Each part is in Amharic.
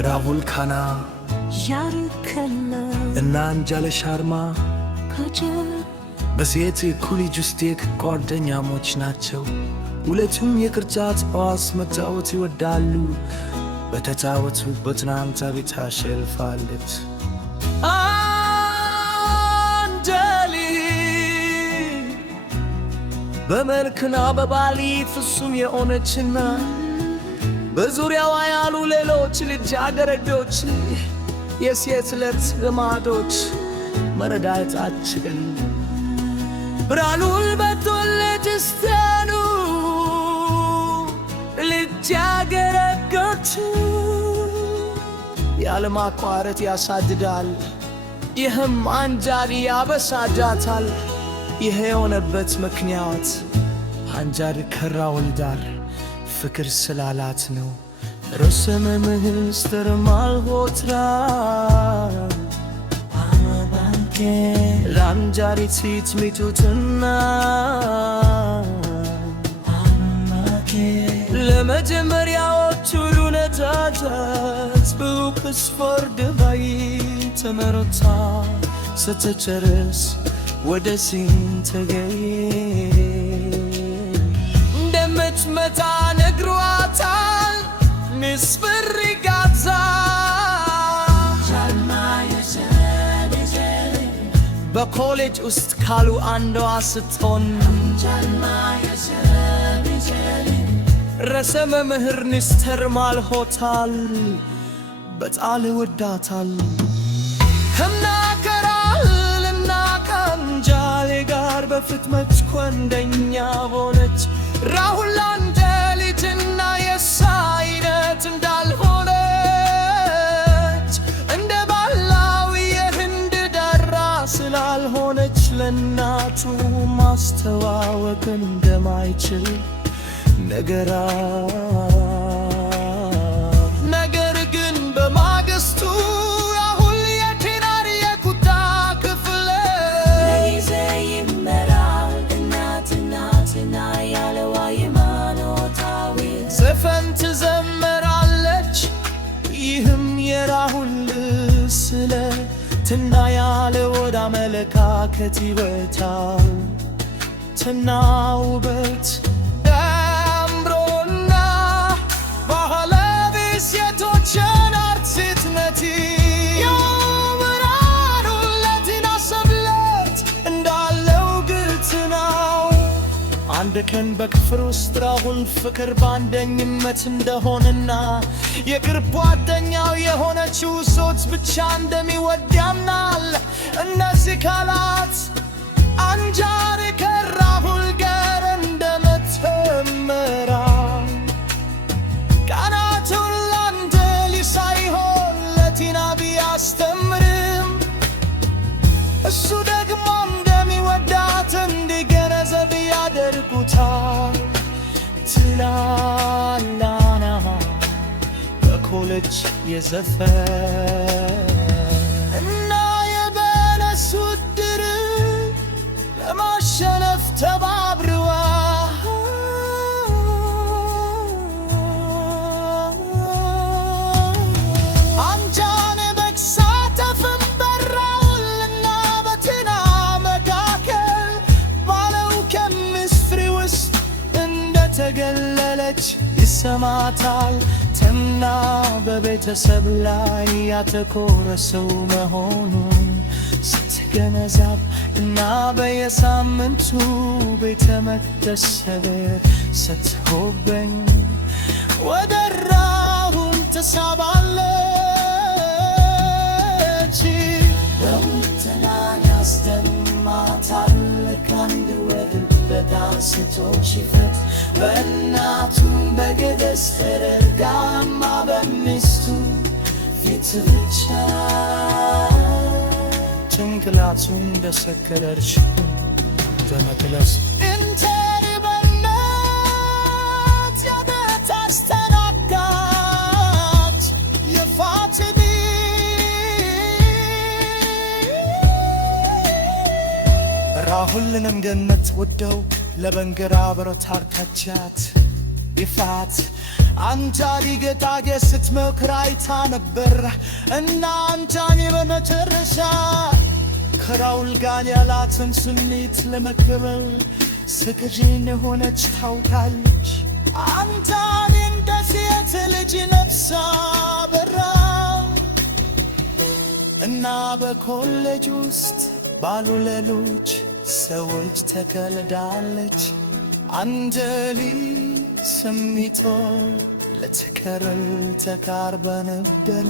ራሁል ካና ያርከለ እና አንጃለ ሻርማ በሴት ኩሊጅ ውስጥ ጓደኛሞች ናቸው። ሁለቱም የቅርጫት ኳስ መጫወት ይወዳሉ። በተጫወቱበት ናምታ ቤት አሸልፋለች። አንጀሊ በመልክና በባሊ ፍጹም የሆነችና በዙሪያዋ ያሉ ሌሎች ልጃገረዶች የሴት ለት ልማዶች መረዳት አትችልም። ብርሃኑን በተወለደችው ልጃገረዶች ያለማቋረጥ ያሳድዳል። ይህም አንጃሪ ያበሳጃታል። ይህ የሆነበት ምክንያት አንጃሪ ከራሁል ጋር ፍቅር ስላላት ነው። ርዕሰ መምህር ማልሆትራ አማባንኬ ለአንጃሪ ሴት ሚቱትና አማኬ ለመጀመሪያዎቹ ሉነታታት በውክስፎርድ ባይ ተመረታ ስትጨርስ ወደ ሲን ተገየ እንደምትመጣ ነግሯታል። ሚስ ብሪጋዛ በኮሌጅ ውስጥ ካሉ አንዷ ስትሆን ርዕሰ መምህር ሚስተር ማልሆታል በጣም ይወዳታል። ከናከራልና ከአንጃሌ ጋር በፍጥነት ጓደኛ ሆነች። ራሁል አንጀሊትና የሷ አይነት እንዳልሆነች እንደ ባህላዊ የህንድ ዳራ ስላልሆነች ለእናቱ ማስተዋወቅ እንደማይችል ነገራ ነገር ግን በማግስቱ ራሁል የቴናር የኩታ ክፍል ለጊዜ ይመራል። እናትና ያለዋ የማኖታዊ ዘፈን ትዘምራለች። ይህም የራሁል ስለትና ያለ ወደ አመለካከት ይበታል ትና ውበት ሴቶችን አርቲስትነት የብርሃኑለትን አሰብለት እንዳለው ግልጽ ነው። አንድ ቀን በክፍል ውስጥ ራሁል ፍቅር በአንደኝነት እንደሆነና የቅርብ ጓደኛው የሆነችው ሶት ብቻ እንደሚወድ ያምናል። እነዚህ ቃላት አንጃሪ ከራሁል ጋር እንደመተመራ አስተምርም እሱ ደግሞ እንደሚወዳት እንዲገነዘብ ያደርጉታል። ትላላና በኮሌጅ የዘፈን እና የበለስ ውድድር ለማሸነፍ ተባብረዋል። ተገለለች ይሰማታል። ትና በቤተሰብ ላይ ያተኮረ ሰው መሆኑን ስትገነዘብ እና በየሳምንቱ ቤተ መቅደስ ስትጎበኝ ወደ ራሁል ተሳባለች። በሙተናን ያስደማታል ከአንድ ወድብ በዳንስቶች ይፈት በእናቱም በገደስ ተደርጋማ በሚስቱ ፊት ብቻ ጭንቅላቱ እንደሰከረች በመቅለስ ኢንተርበነት ያበት አስተናጋች የፋትሚ ሁሉንም ገነት ወደው ለበንገራ ብረት አርካቻት ይፋት አንቻሪ ገጣጌ ስትመክር አይታ ነበር እና አንቻኒ በመጨረሻ ከራውል ጋር ያላትን ስሜት ለመቀበል ስቅዥን የሆነች ታውቃለች። አንቻኒ እንደ ሴት ልጅ ነፍሳ በራ እና በኮሌጅ ውስጥ ባሉ ሌሎች ሰዎች ተከልዳለች። አንጀሊ ስሚቶ ለተከረል ተካርበ ነበር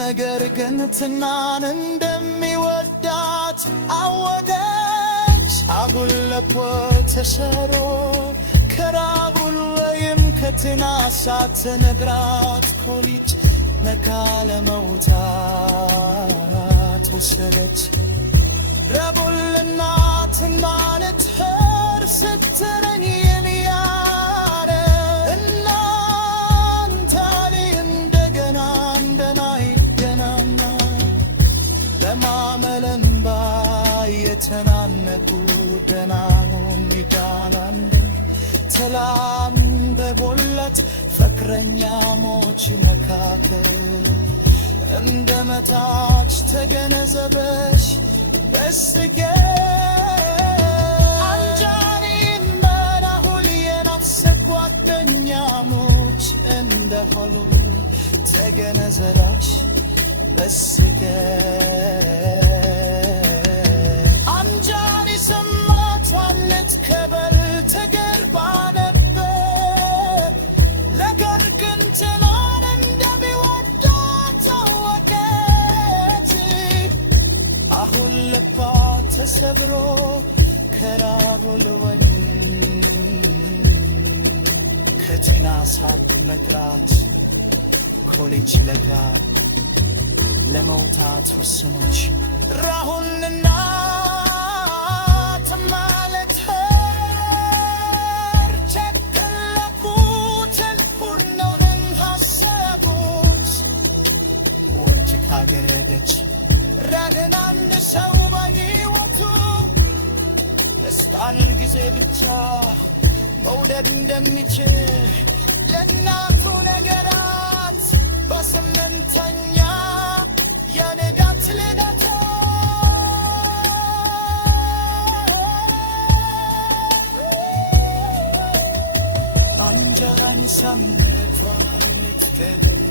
ነገር ግን ትናን እንደሚወዳት አወደች። አጉል ለፖ ተሰሮ ከራቡል ወይም ከትና ሳትነግራት ኮሊች ነካ ለመውታት ወሰነች። ረቡልናት ማለት ኸር ስትረኝ የሚያረ እናንታሊ እንደገና እንደናይገናና ለማመለምባ የተናነቁ ደናሁን ይዳናለ ሰላም በቦለት ፍቅረኛሞች መካከል እንደ መታች ተገነዘበሽ በስገ አንጃኒ መናሁል የነፍስ ጓደኛሞች እንደሆኑ ተገነዘበሽ በስገ አንጃኒ ሰማቷን ልትከበል ተገርባ ነበር ነገር ግን ትናን እንደሚወዳት ታወቀች። አሁን ልባ ተሰብሮ ከራቡል ወኝ ከቲና ሳትመክራት ኮሌጅ ለጋ ለመውጣት ወሰነች። ራሁንና ተማለት ቸክለኩ ተልኩነውን ሀሳቦች ወንጭ ካገር ሄደች። ረድን አንድ ሰው በሕይወቱ ደስታን ጊዜ ብቻ መውደድ እንደሚችል ለእናቱ ነገራት። በስምንተኛ የንጋት ልደታ አንጀራን ሰምቷል ምትከብል